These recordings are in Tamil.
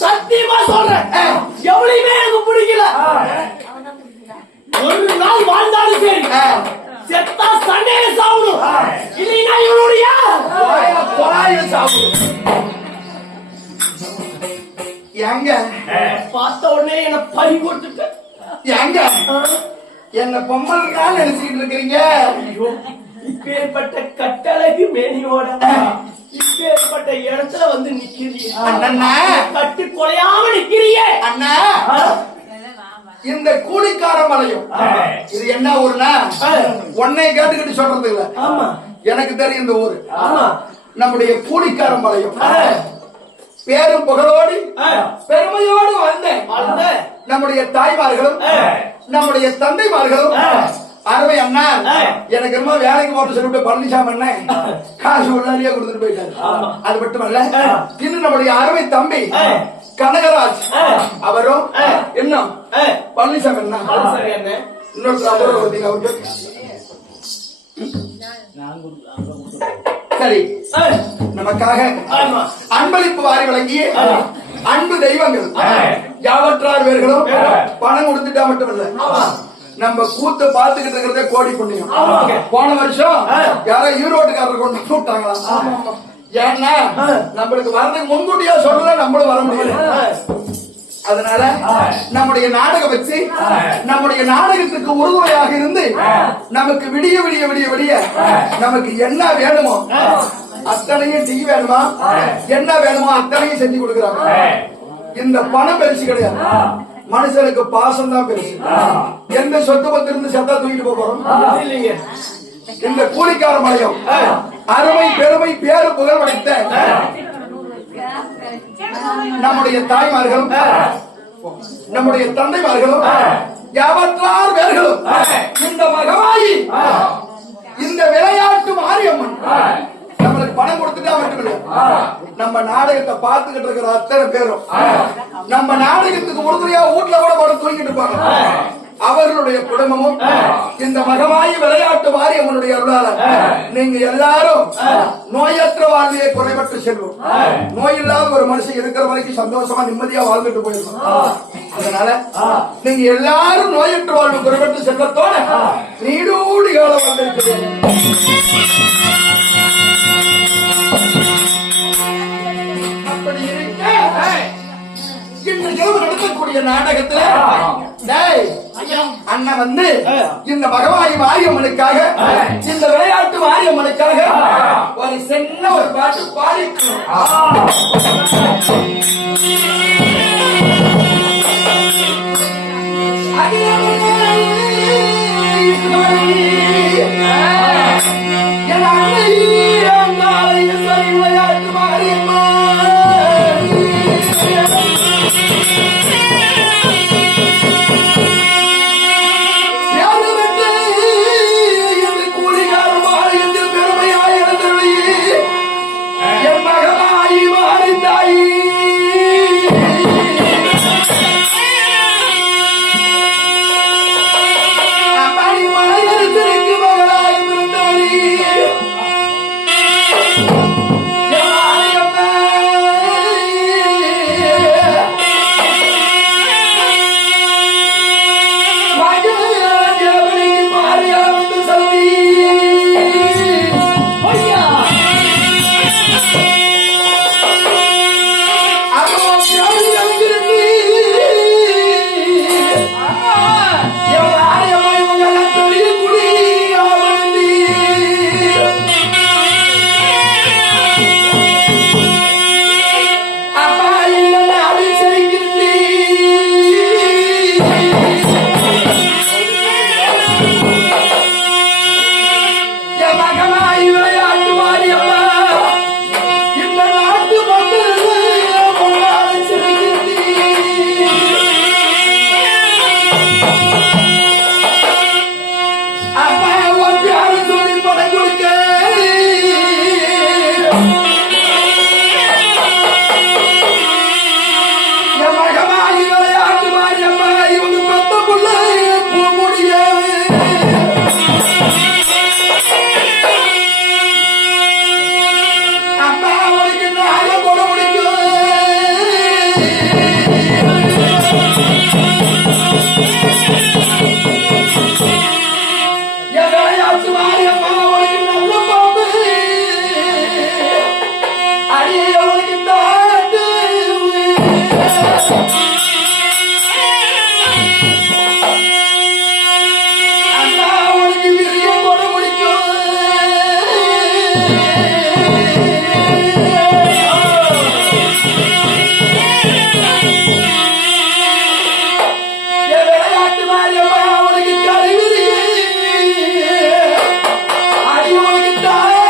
சத்தியமா சொல்றேன், எவ்வளவுமே எனக்கு பிடிக்கல. ஒரு நாள் வாழ்ந்தாலும் சரி, செத்தா சண்டையில சாப்பிடும், இல்லைன்னா இவனுடைய சாப்பிடும். எங்க பார்த்த உடனே என்ன பறி போட்டுட்டு எங்க என்ன பொம்மலுக்காக நினைச்சுக்கிட்டு இருக்கிறீங்க? இப்பேற்பட்ட கட்டழகு மேனியோட இப்பேற்பட்ட இடத்துல வந்து நிக்கிறீங்க, கட்டு கொலையாம நிக்கிறீங்க அண்ணா. இந்த கூலிக்கார மலையும் இது என்ன ஊர்னா உன்னை கேட்டுக்கிட்டு சொல்றது இல்ல. ஆமா, எனக்கு தெரியும் இந்த ஊரு. ஆமா. நம்முடைய கூலிக்காரன் பாளையம். பேரும் புகழோடு பெருமையோடு வாழ்ந்த நம்முடைய தாய்மார்களும் நம்முடைய தந்தைமார்களும் அருமை அண்ணா எனக்கு ரொம்ப வேலைக்கு போட்டு சொல்லிட்டு பழனிசாமி அண்ணன் காசு உள்ளாரியா கொடுத்துட்டு போயிட்டாரு. அது மட்டுமல்ல, இன்னும் நம்முடைய அருமை தம்பி கனகராஜ் அவரும் இன்னும் பழனிசாமி அண்ணா இன்னொரு சரி நமக்காக அன்பளிப்பு வாரி வழங்கிய அன்பு தெய்வங்கள் யாவற்றார் பேர்களும் பணம் கொடுத்துட்டா மட்டுமல்ல, நம்ம கூத்து பாத்துக்கிட்டு இருக்கிறதே கோடி புண்ணியம். போன வருஷம் யாரோ ஈரோட்டுக்காரர் கொண்டு விட்டாங்களா? ஏன்னா நம்மளுக்கு வர்றதுக்கு முன்கூட்டியா சொல்லல, நம்மளும் வர முடியல. அதனால நம்முடைய நாடக வச்சு நம்முடைய நாடகத்துக்கு உறுதுணையாக இருந்து நமக்கு விடிய விடிய விடிய விடிய நமக்கு என்ன வேணுமோ அத்தனையும் டீ வேணுமா, என்ன வேணுமோ அத்தனையும் செஞ்சு கொடுக்குறாங்க. இந்த பணம் பெருசு கிடையாது, மனுஷனுக்கு பாசம் தான் பெருசு. எந்த சொத்து பத்து இருந்து செத்தா தூக்கிட்டு போறோம். இந்த கூலிக்கார மலையம் அருமை பெருமை பேரு புகழ் படைத்த நம்முடைய தாய்மார்களும் நம்முடைய தந்தைமார்களும் யாவற்றார் பேர்களும் இந்த மகமாயி இந்த விளையாட்டு மாரியம்மன் நம்மளுக்கு பணம் கொடுத்துட்டா மட்டுமில்லை, நம்ம நாடகத்தை பார்த்துக்கிட்டு இருக்கிற அத்தனை பேரும் நம்ம நாடகத்துக்கு உறுதுணையா வீட்டுல கூட படம் தூங்கிட்டு இருப்பாங்க. அவர்களுடைய குடும்பமும் இந்த மகமாயி விளையாட்டு மாரியம்மனுடைய அருளால நீங்க எல்லாரும் நோயற்ற வாழ்வையை குறைபட்டு செல்வோம். நோய் இல்லாத ஒரு மனுஷன் இருக்கிற வரைக்கும் சந்தோஷமா நிம்மதியா வாழ்ந்துட்டு போயிருக்கோம். அதனால நீங்க எல்லாரும் நோயற்ற வாழ்வு குறைபட்டு செல்வத்தோட நீடூடி காலம் வாழ்ந்திருக்கிறீங்க. அப்படி இருக்க இந்த இரவு நடத்தக்கூடிய நாடகத்துல அண்ணன் வந்து இந்த மகமாயி மாரியம்மனுக்காக இந்த விளையாட்டு மாரியம்மனுக்காக ஒரு சின்ன ஒரு பாட்டு பாடிக்கணும். விளையாட்டு மாரியம்மா அடி உனக்கு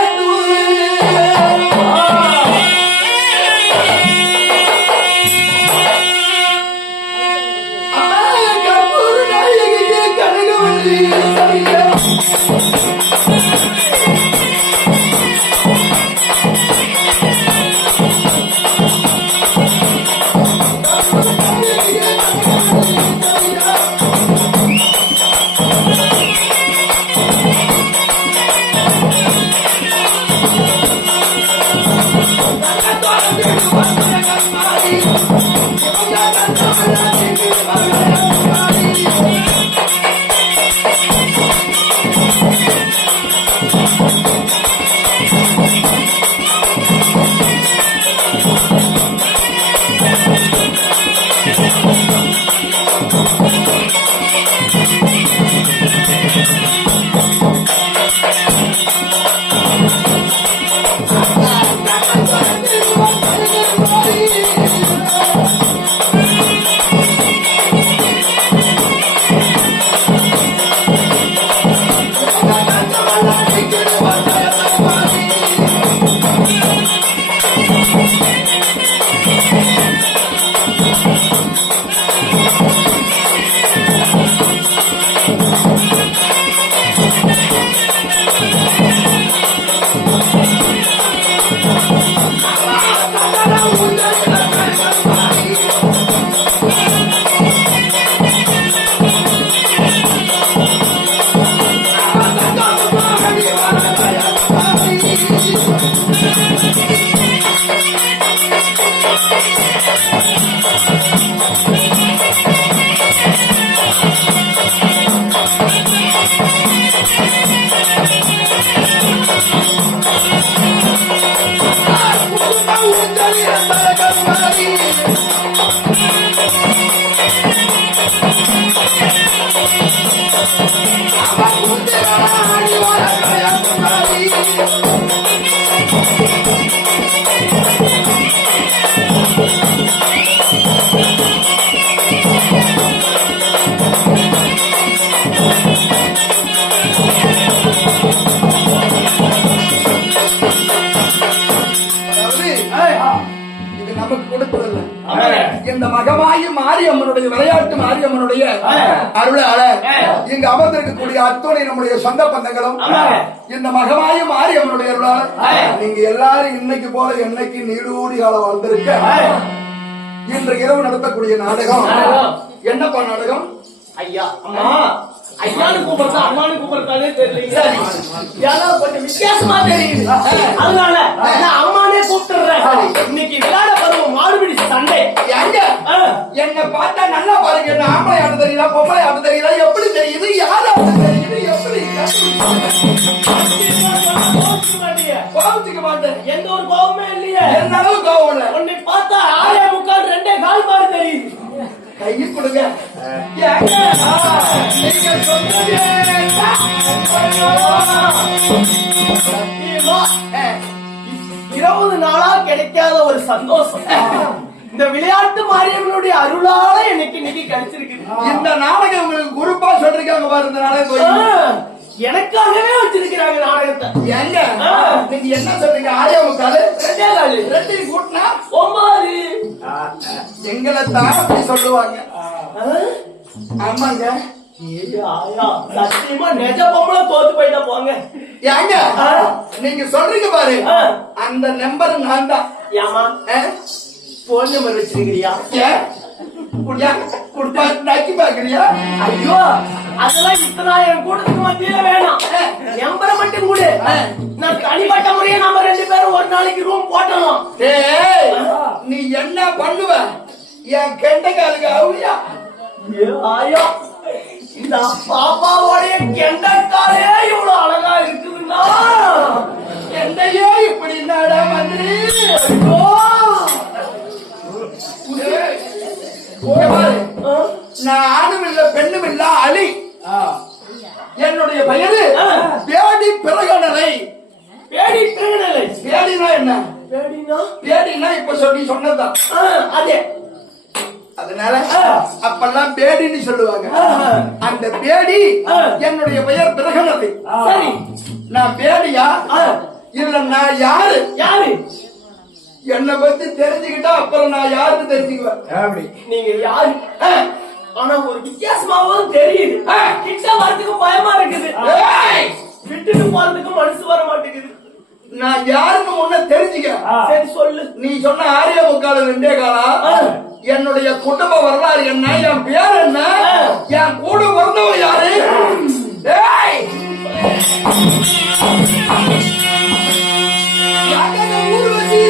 நமக்கு கொடுப்பதில்லை. இந்த மகமாயி மாரியம்மனுடைய விளையாட்டு மாரியம்மனுடைய அருளால இங்கு அமர்ந்திருக்கக்கூடிய அத்துணை நம்முடைய சொந்த பந்தங்களும் இந்த மகமாயி மாரியம்மனுடைய அருளால நீங்க எல்லாரும் இன்னைக்கு போல என்னைக்கு நீடூடி காலம் வந்திருக்க இன்று இரவு நடத்தக்கூடிய நாடகம் என்னப்பா நாடகம்? ஐயா அம்மா ஐயானு கூப்பிடுறதா அம்மானு கூப்பிடுறதானே தெரியல. ஏன்னா கொஞ்சம் வித்தியாசமா தெரியுது. அதனால நான் அம்மானே கூப்பிட்டுறேன். இன்னைக்கு விளையாட பருவம் மாடுபிடி சண்டை. எங்க என்ன பார்த்தா நல்லா பாருங்க. என்ன ஆம்பளை ஆட்ட தெரியுதா பொம்பளை ஆட்ட தெரியுதா எப்படி தெரியுது யார் ஆட்ட தெரியுது எப்படி கோபத்துக்க மாட்டேன். எந்த ஒரு கோபமே இல்லையே. என்ன அளவு கோபம் இல்ல. உன்னை பார்த்தா 6:45 2 கால் பாடு தெரியுது. கையை கொடுங்க. நீங்க சொன்னது 20 நாளா கிடைக்காத ஒரு சந்தோஷம் இந்த விளையாட்டு மாரியம்மனுடைய அருளால எனக்கு இன்னைக்கு கிடைச்சிருக்கு. இந்த நாடகம் உங்களுக்கு குரூப்பா சொல்றீங்க பாரு. இந்த நாடகம் எனக்காகவே வச்சிருக்கிறாங்க நாடகத்தை. எங்க நீங்க என்ன சொல்றீங்க? 6:45 2 கூட்டினா 9. எங்களை தான் அப்படி சொல்லுவாங்க. ஆமாங்க. சத்தியமா நெஜ பொம்பளை தோத்து போயிட்டா போங்க. ஏங்க நீங்க சொல்றீங்க பாரு. அந்த நம்பர் நான் தான். ஏமா போன் நம்பர் வச்சிருக்கிறியா? நக்கி பாக்குறியா? ஐயோ அதெல்லாம் 10,000 கூட்டத்துக்கு மத்தியில வேணாம். நம்பரை மட்டும் கூட நான் தனிப்பட்ட முறையை நம்ம 2 பேரும் ஒரு நாளைக்கு ரூம் போட்டலாம். நீ என்ன பண்ணுவ? என் கெண்டைக்காலுக்கு அவுளியா? ஐயோ இந்த பாப்பாவோடைய கெண்டைக்காலே இவ்வளவு அழகா இருக்குதுன்னா என்னையோ இப்படி நாடா மந்திரி. நான் ஆணும் இல்ல பெண்ணும் இல்ல அலி. என்னுடைய பெயரு பேடி பிறகணலை. பேடி பிறகணலை. பேடினா என்ன? பேடினா இப்ப சொன்னதுதான் அதே. அதனால அப்பெல்லாம் பேடின்னு சொல்லுவாங்க. அந்த பேடி என்னுடைய பெயர் பிறகணலை. சரி நான் பேடியா இல்ல நான் யாரு? என்னை பத்தி தெரிஞ்சுக்கிட்டா அப்புறம் நான் யாருன்னு தெரிஞ்சுக்குவேன். நீங்க யாரு? ஆனா ஒரு வித்தியாசமாவும் தெரியுது. கிட்ட வரதுக்கு பயமா இருக்குது. விட்டுட்டு போறதுக்கு மனசு வர மாட்டேங்குது. நான் யாருன்னு முன்ன தெரிஞ்சுக்க. சரி சொல்லு. நீ சொன்ன 6:45 2 காலா என்னுடைய குடும்ப வரலாறு என்ன? என் பேர் என்ன? என் கூட பிறந்தவன் யாரு? Urvashi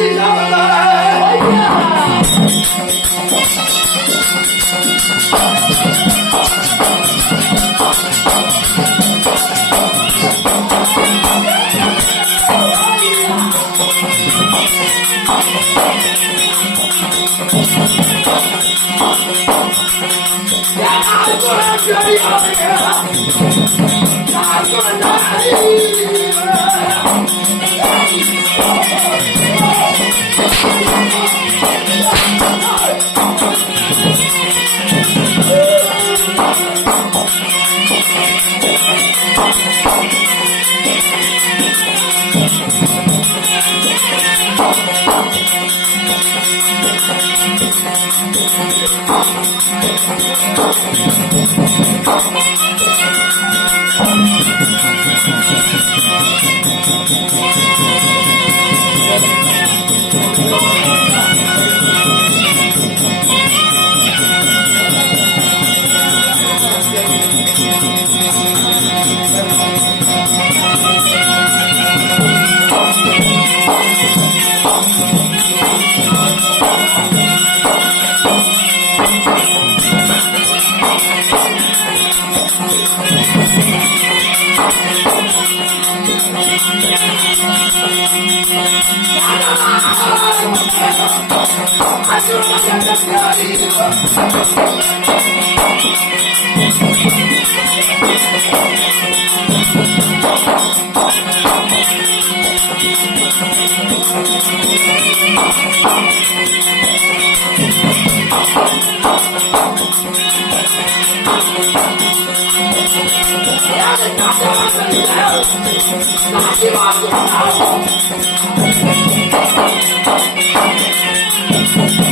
Thank you.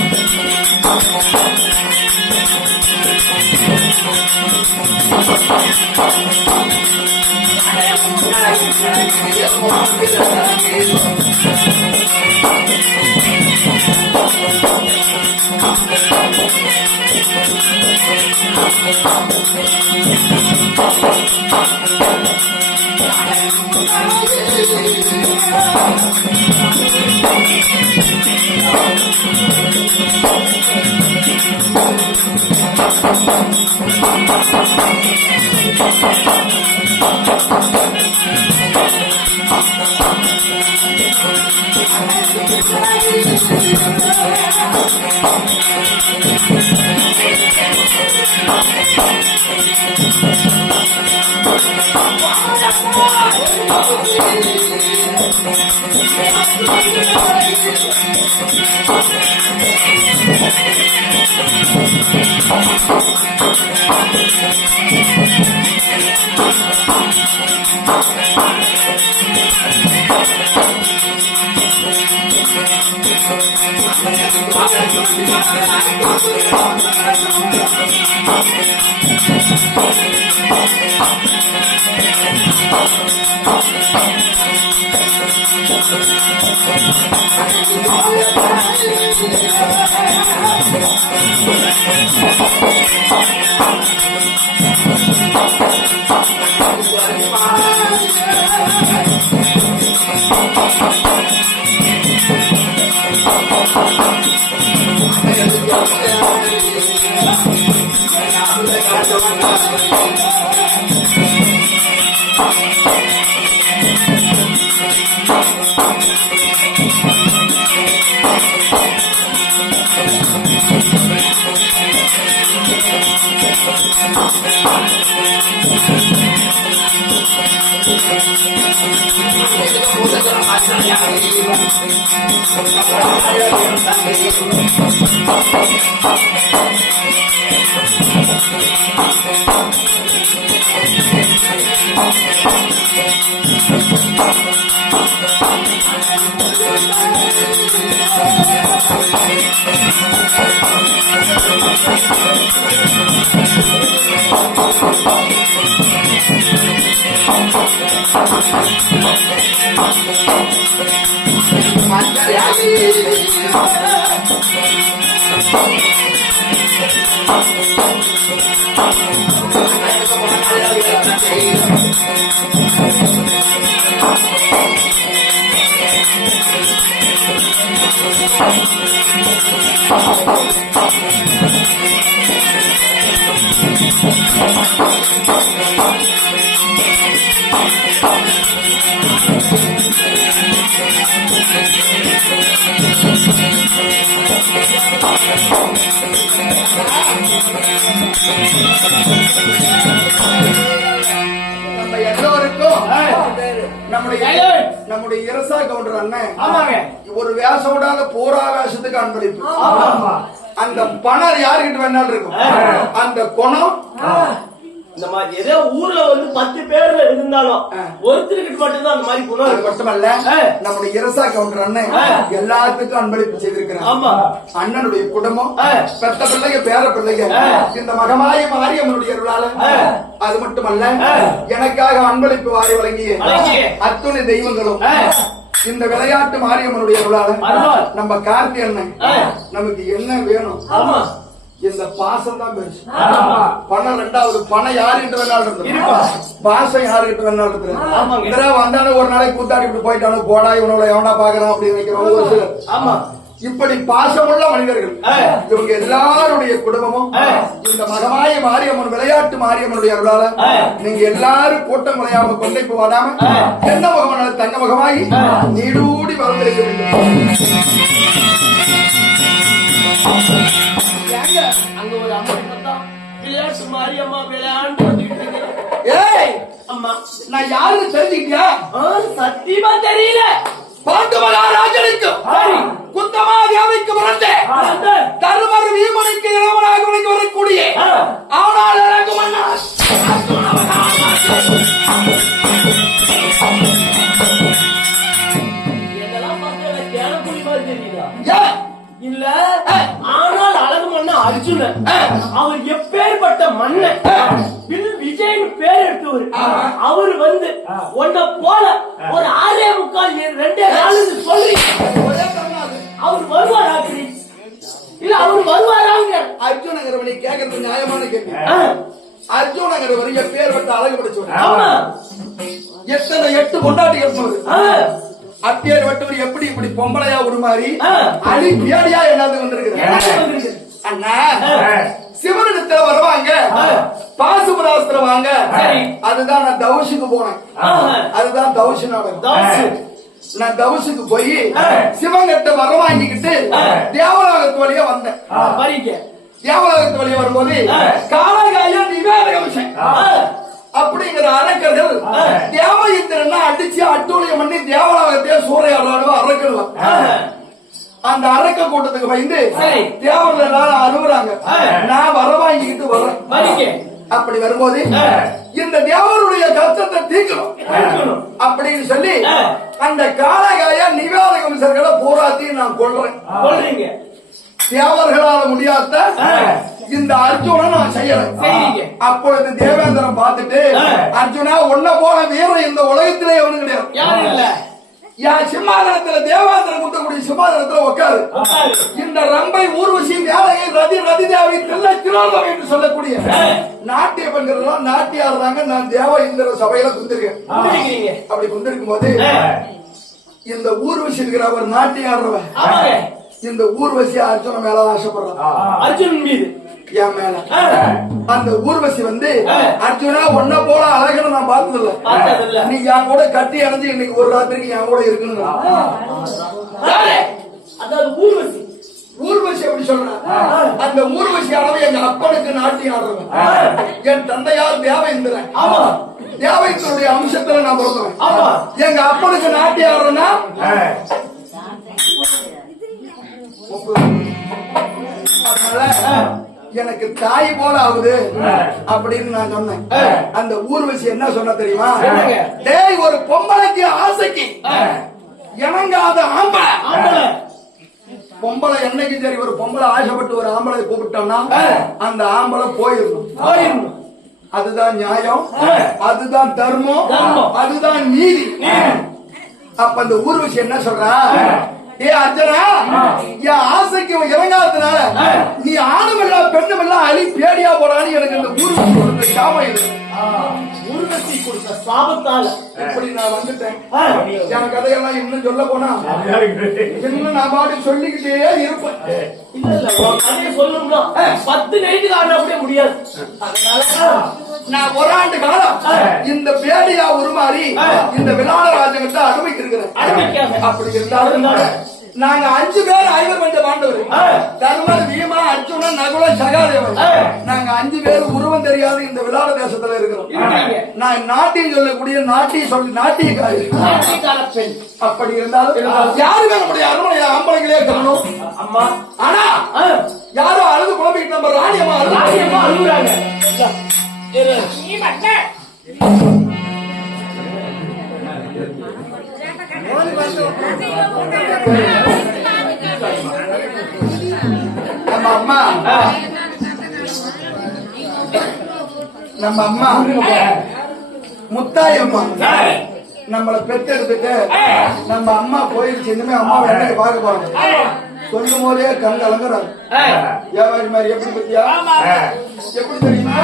நம்ம எல்லோருக்கும் நம்முடைய இரசா கவுண்டர் அண்ணன் ஒரு வேஷம் விடாத போரா வேஷத்துக்கு அன்பளிப்பு. அந்த பணம் யாருக்கிட்ட வேணாலும் இருக்கும். அந்த குணம் இந்த மாதிரி ஏதோ ஊர்ல வந்து 10 பேர்ல இருந்தாலும் ஒருத்தருக்கு மட்டும்தான் அந்த மாதிரி குணம். அது மட்டுமல்ல, நம்முடைய இரசா கவுண்டர் அண்ணன் எல்லாத்துக்கும் அன்பளிப்பு செய்திருக்கிறார். அண்ணனுடைய குடும்பம், பெத்த பிள்ளைங்க, பேர பிள்ளைங்க, இந்த மகமாய மாரியம்மனுடைய அருளால, அது மட்டுமல்ல எனக்காக அன்பளிப்பு வாரி வழங்கிய அத்துணை தெய்வங்களும், இந்த விளையாட்டு மாரியம்மனுடைய அருளால நம்ம கார்த்தி அண்ணன் நமக்கு என்ன வேணும், இந்த பாசம் தான் பெருசு. பணம் ரெண்டாவது. பணம் யாருகிட்ட வேணாலும் பாசம் யாருகிட்ட வேணாலும் இருக்கு. வந்தானு ஒரு நாளைக்கு கூத்தாடி இப்படி போயிட்டானு போடா இவனோட எவனா பாக்குறான் அப்படின்னு நினைக்கிறோம் ஒரு சிலர். இப்படி பாசமுள்ள மனிதர்கள் இவங்க எல்லாருடைய குடும்பமும் இந்த மகமாய மாரியம்மன் விளையாட்டு மாரியம்மனுடைய அருளால நீங்க எல்லாரும் கூட்டம் குலையாம கொண்டை போடாம என்ன முகமான தங்க முகமாகி நீடூடி வளர்ந்திருக்க வேண்டும். அங்க ஒரு அம்மா விளையாட்டு மாரியம்மா விளையாண்டு ஏய் அம்மா, நான் யாருன்னு தெரிஞ்சுக்கிட்டியா? சத்தியமா தெரியல. பாண்டு மகாராஜனுக்கு குந்தமா தேவைக்கு பிறந்த தருமர் வீமனுக்கு இளவனாக விளங்கி வரக்கூடிய ஆனால் இறங்கும் இதெல்லாம் பார்த்தா கேனக்குடி மாதிரி தெரியல. இல்ல, ஆனால் அழகு மன்ன அர்ஜுனன் அவர் எப்பேற்பட்ட மன்னன், வில் விஜய்னு பேர் எடுத்தவர் அவரு வந்து உன்ன போல ஒரு 6:45 2 சொல்றீங்க அவர் வருவாராக்குறீ இல்ல அவர் வருவாராங்க அர்ஜுனங்கிறவனை கேட்கறது நியாயமான கேள்வி. அர்ஜுனங்கிறவர் பேர் வட்ட அழகு படிச்சவர். ஆமா எத்தனை 8 கொண்டாட்டிகள் அப்பேர் வட்டவர் எப்படி இப்படி பொம்பளையா உருமாறி அழி பேடியா என்னது வந்திருக்கு அண்ணா. சிவனிடத்துல வருவாங்க பாசுபராஸ்திரம் வாங்க. அதுதான் நான் தவுஷுக்கு போனேன். அதுதான் தவுஷு நாடகம். நான் தவுஷுக்கு போய் சிவங்கிட்ட வர வாங்கிக்கிட்டு தேவலோகத்து வழியா வந்தேன். தேவலோகத்து வழியா வரும்போது காலகாய நிவேதகம் அப்படிங்கிற அரக்கர்கள் தேவ இந்திரன் அடிச்சு அட்டூழியம் பண்ணி தேவலோகத்தையே சூறையாடுறாங்க அரக்கர்கள். அந்த அரக்க கூட்டத்துக்கு பயந்து தேவர்கள் எல்லாரும் அழுகுறாங்க. நான் வர வாங்கிக்கிட்டு வரேன். அப்படி வரும்போது இந்த தேவருடைய கஷ்டத்தை தீர்க்கணும் அப்படின்னு சொல்லி அந்த காலகாய நிவேதக வம்சர்களை பூராத்தையும் நான் கொள்றேன். தேவர்களால முடியாத இந்த அர்ஜுன நான் செய்யறேன். அப்பொழுது தேவேந்திரன் பார்த்துட்டு அர்ஜுனா உன்ன போல வீரம் இந்த உலகத்திலே ஒண்ணு கிடையாது. என் சிம்மாதனத்துல தேவாந்திரம் கூட்டக்கூடிய சிம்மாதனத்துல உட்காரு. இந்த ரம்பை ஊர்வசி வேலையை ரதி தேவை திரோகம் என்று சொல்லக்கூடிய நாட்டிய பெண்கள் நாட்டிய ஆடுறாங்க. நான் தேவ இந்திர சபையில குந்திருக்கேன். அப்படி குந்திருக்கும் போது இந்த ஊர்வசி இருக்கிற அவர் நாட்டிய ஆடுறவன் இந்த ஊர்வசி அர்ஜுன மேல ஆசைப்படுறான். அர்ஜுனன் மீது என் மேல அந்த ஊர்வசி வந்து அர்ஜுனா ஒன்ன போல அழகன்னு நான் பார்த்ததில்ல. நீ என் கூட கட்டி அணைஞ்சு இன்னைக்கு ஒரு ராத்திரிக்கு என் கூட இருக்குன்னு. ஊர்வசி அப்படி சொல்றேன். அந்த ஊர்வசி அளவு எங்க அப்பனுக்கு நாட்டியம் ஆடுறவன். என் தந்தையார் தேவேந்திரன். தேவேந்திரனுடைய அம்சத்துல நான் பிறந்தவன். எங்க அப்பனுக்கு நாட்டியம் ஆடுறேன்னா எனக்கு தாய் போல ஆகுது அப்படின்னு நான் சொன்னேன். அந்த ஊர்வசி என்ன சொன்ன தெரியுமா? டேய் ஒரு பொம்பளைக்கு ஆசைக்கு இணங்காத ஆம்பளை பொம்பளை என்னைக்கு சரி ஒரு பொம்பளை ஆசைப்பட்டு ஒரு ஆம்பளை கூப்பிட்டோம்னா அந்த ஆம்பளை போயிடணும். அதுதான் நியாயம், அதுதான் தர்மம், அதுதான் நீதி. அப்ப அந்த ஊர்வசி என்ன சொல்றா? ஏ அர்ஜுனா என் ஆசைக்கு இறங்காததுனால நீ ஆணுமில்லா பெண்ணுமில்லா அழி பேடியா போறான்னு எனக்கு இந்த ஊர்வசி கொடுத்த சாபம் இது. ஊர்வசி கொடுத்த சாபத்தால இப்படி நான் வந்துட்டேன். என் கதையெல்லாம் இன்னும் சொல்ல போனா இன்னும் நான் பாடி சொல்லிக்கிட்டே இருப்பேன். கதையை சொல்லணும்னா 10 நைட்டுக்கு ஆட அப்படியே முடியாது. அதனால நான் ஒரு ஆண்டு காலம் இந்த பேடியா உருமாறி இந்த விளாடராஜன்கிட்ட அனுமதிக்கு இருக்கிறேன். அப்படி இருந்தாலும் நாங்க 5 பேர் 5 பஞ்ச பாண்டவர் தர்மர் பீமா அர்ஜுனன் நகுல சகாதேவன். நாங்க 5 பேர் உருவம் தெரியாது இந்த விளாட தேசத்துல இருக்கிறோம். நான் நாட்டியம் சொல்லக்கூடிய நாட்டியக்காரி. அப்படி இருந்தாலும் யாருமே நம்முடைய அரண்மனை ஆம்பளைகளே இருக்கணும். அம்மா ஆனா யாரோ அழுது குழம்பிக்கிட்டு நம்ம ராணியம்மா அழுகுறாங்க. நம்ம அம்மா முத்தாயம்மா நம்மளை பெற்றெடுத்துட்டு நம்ம அம்மா போயிருச்சு. இனிமே அம்மா என்னைக்கு பார்க்க போறாங்க சொல்லும் போதே கண் கலங்குறாங்க. வியாபாரி மாதிரி எப்படி பத்தியா எப்படி தெரியுமா?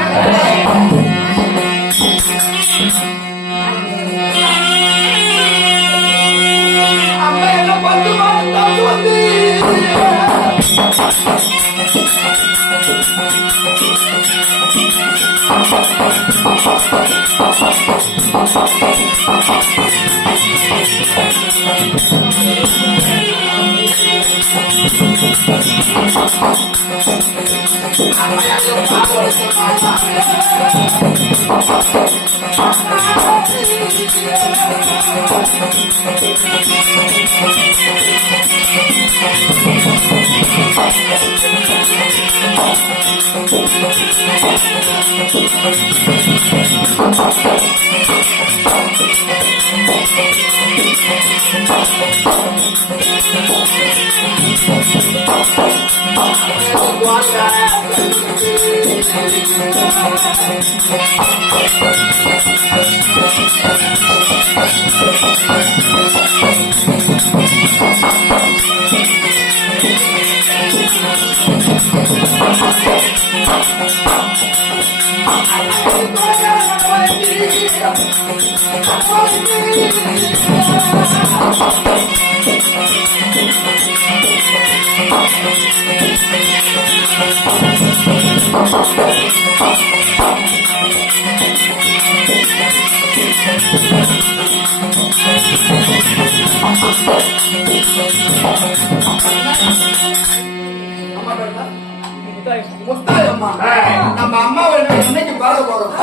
அம்மா என்ன 10 மாதம் வந்து What முத்தாயம்மா நம்ம அம்மாவை இன்னைக்கு பார்க்க போறோம்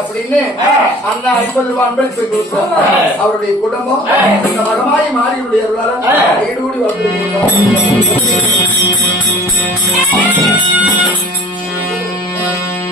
அப்படின்னு அண்ணா 50 ரூபாய் அன்பளிப்பு கொடுத்தோம். அவருடைய குடும்பம் இந்த மகமாயி மாறியுடைய ஈடுபடி வந்து